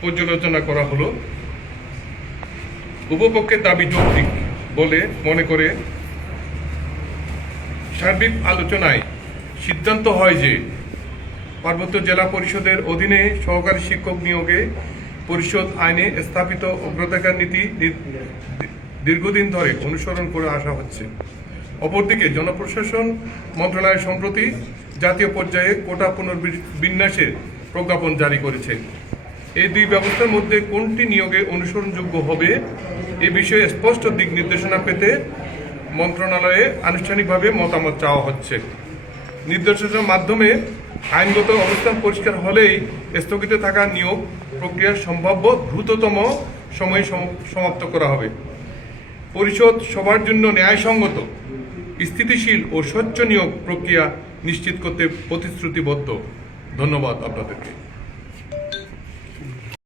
পর্যালোচনা করা হলো। উপপক্ষের দাবি যৌক্তিক বলে মনে করে সার্বিক আলোচনায় সিদ্ধান্ত হয় যে পার্বত্য জেলা পরিষদের অধীনে সহকারী শিক্ষক নিয়োগে পরিষদ আইনে স্থাপিত অগ্রাধিকার নীতি দীর্ঘদিন ধরে অনুসরণ করে আসা হচ্ছে। অপরদিকে জনপ্রশাসন মন্ত্রণালয় সম্প্রতি জাতীয় পর্যায়ে কোটা পুনর্বিন্যাসের প্রজ্ঞাপন জারি করেছে। এই দুই ব্যবস্থার মধ্যে কোনটি নিয়োগে অনুসরণযোগ্য হবে, এ বিষয়ে স্পষ্ট দিক নির্দেশনা পেতে মন্ত্রণালয়ে আনুষ্ঠানিকভাবে মতামত চাওয়া হচ্ছে। নির্দেশনার মাধ্যমে আইনগত অবস্থান পরিষ্কার হলেই স্থগিত থাকা নিয়োগ প্রক্রিয়ার সম্ভাব্য দ্রুততম সময়ে সম- সমাপ্ত করা হবে। পরিষদ সবার জন্য ন্যায়সঙ্গত, স্থিতিশীল ও স্বচ্ছ নিয়োগ প্রক্রিয়া নিশ্চিত করতে প্রতিশ্রুতিবদ্ধ। ধন্যবাদ আপনাদেরকে।